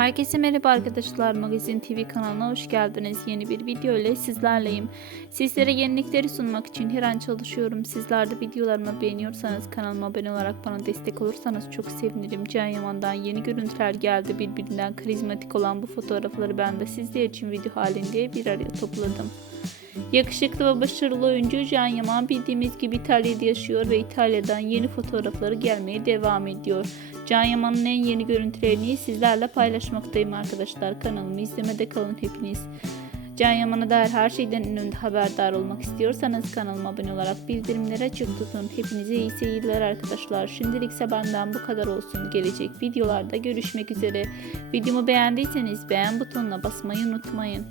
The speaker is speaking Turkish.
Herkese merhaba arkadaşlar. Magazin TV kanalına hoş geldiniz. Yeni bir video ile sizlerleyim. Sizlere yenilikleri sunmak için her an çalışıyorum. Sizler de videolarımı beğeniyorsanız kanalıma abone olarak bana destek olursanız çok sevinirim. Can Yaman'dan yeni görüntüler geldi. Birbirinden karizmatik olan bu fotoğrafları ben de sizler için video halinde bir araya topladım. Yakışıklı ve başarılı oyuncu Can Yaman bildiğimiz gibi İtalya'da yaşıyor ve İtalya'dan yeni fotoğrafları gelmeye devam ediyor. Can Yaman'ın en yeni görüntülerini sizlerle paylaşmaktayım arkadaşlar. Kanalımı izlemede kalın hepiniz. Can Yaman'a dair her şeyden en önde haberdar olmak istiyorsanız kanalıma abone olarak bildirimleri açık tutun. Hepinize iyi seyirler arkadaşlar. Şimdilikse benden bu kadar olsun. Gelecek videolarda görüşmek üzere. Videomu beğendiyseniz beğen butonuna basmayı unutmayın.